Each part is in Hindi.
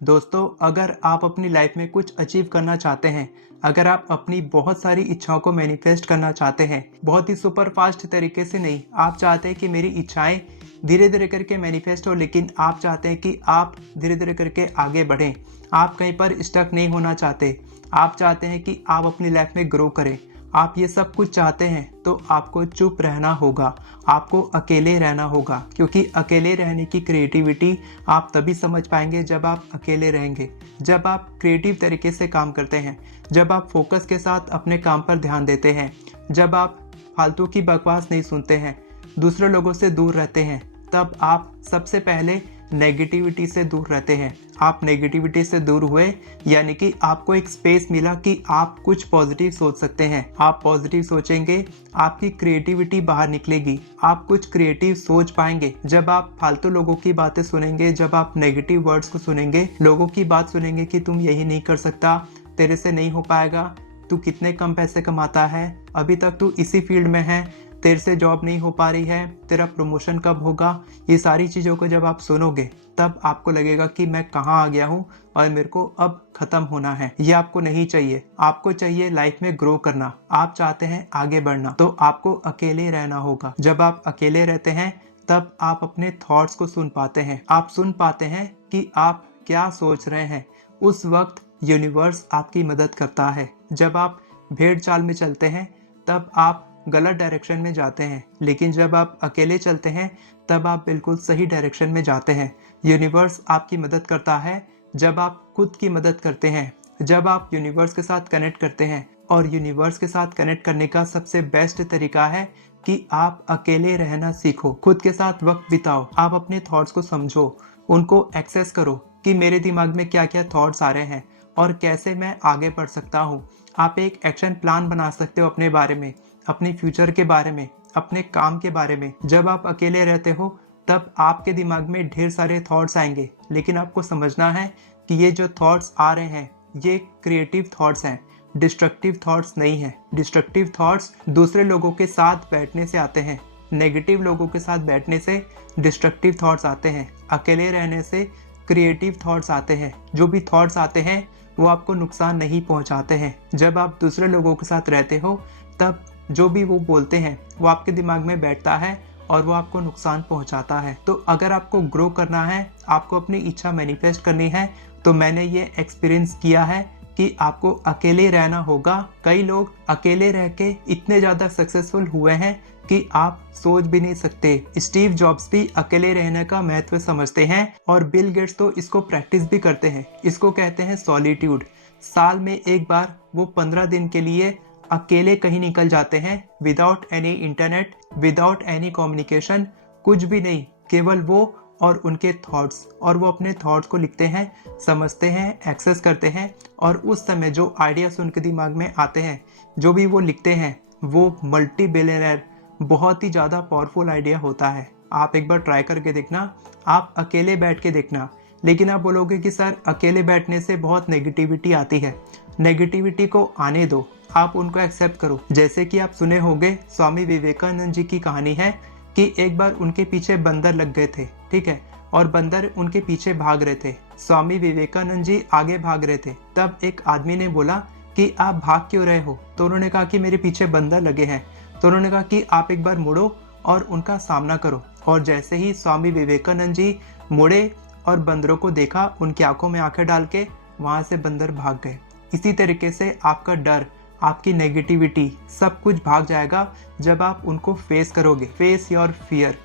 दोस्तों, अगर आप अपनी लाइफ में कुछ अचीव करना चाहते हैं, अगर आप अपनी बहुत सारी इच्छाओं को मैनिफेस्ट करना चाहते हैं, बहुत ही सुपर फास्ट तरीके से नहीं, आप चाहते हैं कि मेरी इच्छाएं धीरे धीरे करके मैनिफेस्ट हो, लेकिन आप चाहते हैं कि आप धीरे धीरे करके आगे बढ़ें, आप कहीं पर स्टक नहीं होना चाहते, आप चाहते हैं कि आप अपनी लाइफ में ग्रो करें, आप ये सब कुछ चाहते हैं, तो आपको चुप रहना होगा, आपको अकेले रहना होगा, क्योंकि अकेले रहने की क्रिएटिविटी आप तभी समझ पाएंगे जब आप अकेले रहेंगे, जब आप क्रिएटिव तरीके से काम करते हैं, जब आप फोकस के साथ अपने काम पर ध्यान देते हैं, जब आप फालतू की बकवास नहीं सुनते हैं, दूसरे लोगों से दूर रहते हैं, तब आप सबसे पहले नेगेटिविटी से दूर रहते हैं। आप नेगेटिविटी से दूर हुए यानी कि आपको एक स्पेस मिला कि आप कुछ पॉजिटिव सोच सकते हैं। आप पॉजिटिव सोचेंगे, आपकी क्रिएटिविटी बाहर निकलेगी, आप कुछ क्रिएटिव सोच पाएंगे। जब आप फालतू लोगों की बातें सुनेंगे, जब आप नेगेटिव वर्ड्स को सुनेंगे, लोगों की बात सुनेंगे कि तुम यही नहीं कर सकता, तेरे से नहीं हो पाएगा, तू कितने कम पैसे कमाता है, अभी तक तू इसी फील्ड में है, तेरे से जॉब नहीं हो पा रही है, तेरा प्रमोशन कब होगा, ये सारी चीज़ों को जब आप सुनोगे तब आपको लगेगा कि मैं कहाँ आ गया हूँ और मेरे को अब ख़त्म होना है। ये आपको नहीं चाहिए, आपको चाहिए लाइफ में ग्रो करना, आप चाहते हैं आगे बढ़ना, तो आपको अकेले रहना होगा। जब आप अकेले रहते हैं तब आप अपने थॉट्स को सुन पाते हैं, आप सुन पाते हैं कि आप क्या सोच रहे हैं। उस वक्त यूनिवर्स आपकी मदद करता है। जब आप भेड़ चाल में चलते हैं तब आप गलत डायरेक्शन में जाते हैं, लेकिन जब आप अकेले चलते हैं तब आप बिल्कुल सही डायरेक्शन में जाते हैं। यूनिवर्स आपकी मदद करता है जब आप खुद की मदद करते हैं, जब आप यूनिवर्स के साथ कनेक्ट करते हैं। और यूनिवर्स के साथ कनेक्ट करने का सबसे बेस्ट तरीका है कि आप अकेले रहना सीखो, खुद के साथ वक्त बिताओ, आप अपने थॉट्स को समझो, उनको एक्सेस करो कि मेरे दिमाग में क्या क्या थॉट्स आ रहे हैं और कैसे मैं आगे बढ़ सकता हूँ। आप एक एक्शन प्लान बना सकते हो अपने बारे में, अपने फ्यूचर के बारे में, अपने काम के बारे में। जब आप अकेले रहते हो तब आपके दिमाग में ढेर सारे थॉट्स आएंगे, लेकिन आपको समझना है कि ये जो थॉट्स आ रहे हैं ये क्रिएटिव थॉट्स हैं, डिस्ट्रक्टिव थॉट्स नहीं हैं। डिस्ट्रक्टिव थॉट्स दूसरे लोगों के साथ बैठने से आते हैं, नेगेटिव लोगों के साथ बैठने से डिस्ट्रक्टिव थॉट्स आते हैं, अकेले रहने से क्रिएटिव थॉट्स आते हैं। जो भी थॉट्स आते हैं वो आपको नुकसान नहीं पहुंचाते हैं। जब आप दूसरे लोगों के साथ रहते हो तब जो भी वो बोलते हैं वो आपके दिमाग में बैठता है और वो आपको नुकसान पहुंचाता है। तो अगर आपको ग्रो करना है, आपको अपनी इच्छा मैनिफेस्ट करनी है, तो मैंने ये एक्सपीरियंस किया है कि आपको अकेले रहना होगा। कई लोग अकेले रह के इतने ज़्यादा सक्सेसफुल हुए हैं कि आप सोच भी नहीं सकते। स्टीव जॉब्स भी अकेले रहने का महत्व समझते हैं और बिल गेट्स तो इसको प्रैक्टिस भी करते हैं। इसको कहते हैं सॉलिट्यूड। साल में एक बार वो 15 दिन के लिए अकेले कहीं निकल जाते हैं, without any internet, without any communication, कुछ भी नहीं, केवल वो और उनके थॉट्स। और वो अपने थॉट्स को लिखते हैं, समझते हैं, एक्सेस करते हैं, और उस समय जो आइडियाज उनके दिमाग में आते हैं, जो भी वो लिखते हैं, वो मल्टी बिलियनर, बहुत ही ज़्यादा पावरफुल आइडिया होता है। आप एक बार ट्राई करके देखना, आप अकेले बैठ के देखना। लेकिन आप बोलोगे कि सर अकेले बैठने से बहुत नेगेटिविटी आती है। नेगेटिविटी को आने दो, आप उनको एक्सेप्ट करो। जैसे कि आप सुने होंगे, स्वामी विवेकानंद जी की कहानी है कि एक बार उनके पीछे बंदर लग गए थे, ठीक है, और बंदर उनके पीछे भाग रहे थे। स्वामी विवेकानंद जी आगे भाग रहे थे। तब एक आदमी ने बोला कि आप भाग क्यों रहे हो? तो उन्होंने कहा कि मेरे पीछे बंदर लगे हैं। तो उन्होंने कहा कि आप एक बार मुड़ो और उनका सामना करो। और जैसे ही स्वामी विवेकानंद जी मुड़े और बंदरों को देखा, उनकी आंखों में आंखें डाल के वहां से बंदर भाग गए। इसी तरीके से आपका डर, आपकी नेगेटिविटी, सब कुछ भाग जाएगा जब आप उनको फेस करोगे। Face your fear,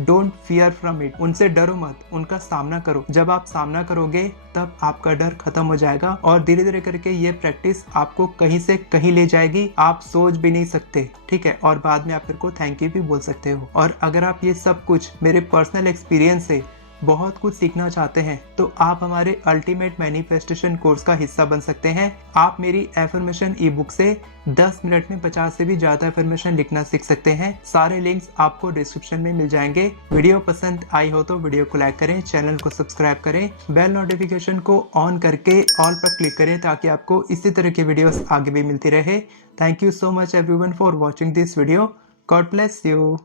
don't fear from it. उनसे डरो मत, उनका सामना करो। जब आप सामना करोगे तब आपका डर खत्म हो जाएगा और धीरे धीरे करके ये प्रैक्टिस आपको कहीं से कहीं ले जाएगी, आप सोच भी नहीं सकते, ठीक है। और बाद में आप मेरे को थैंक यू भी बोल सकते हो। और अगर आप ये सब कुछ मेरे पर्सनल एक्सपीरियंस से बहुत कुछ सीखना चाहते हैं तो आप हमारे अल्टीमेट मैनिफेस्टेशन कोर्स का हिस्सा बन सकते हैं। आप मेरी एफर्मेशन ई बुक से 10 मिनट में 50 से भी ज्यादा एफर्मेशन लिखना सीख सकते हैं। सारे लिंक्स आपको डिस्क्रिप्शन में मिल जाएंगे। वीडियो पसंद आई हो तो वीडियो को लाइक करें, चैनल को सब्सक्राइब करें, बेल नोटिफिकेशन को ऑन करके ऑल पर क्लिक करें ताकि आपको इसी तरह के वीडियोस आगे भी मिलती रहे। Thank you so much everyone for watching this video. God bless you.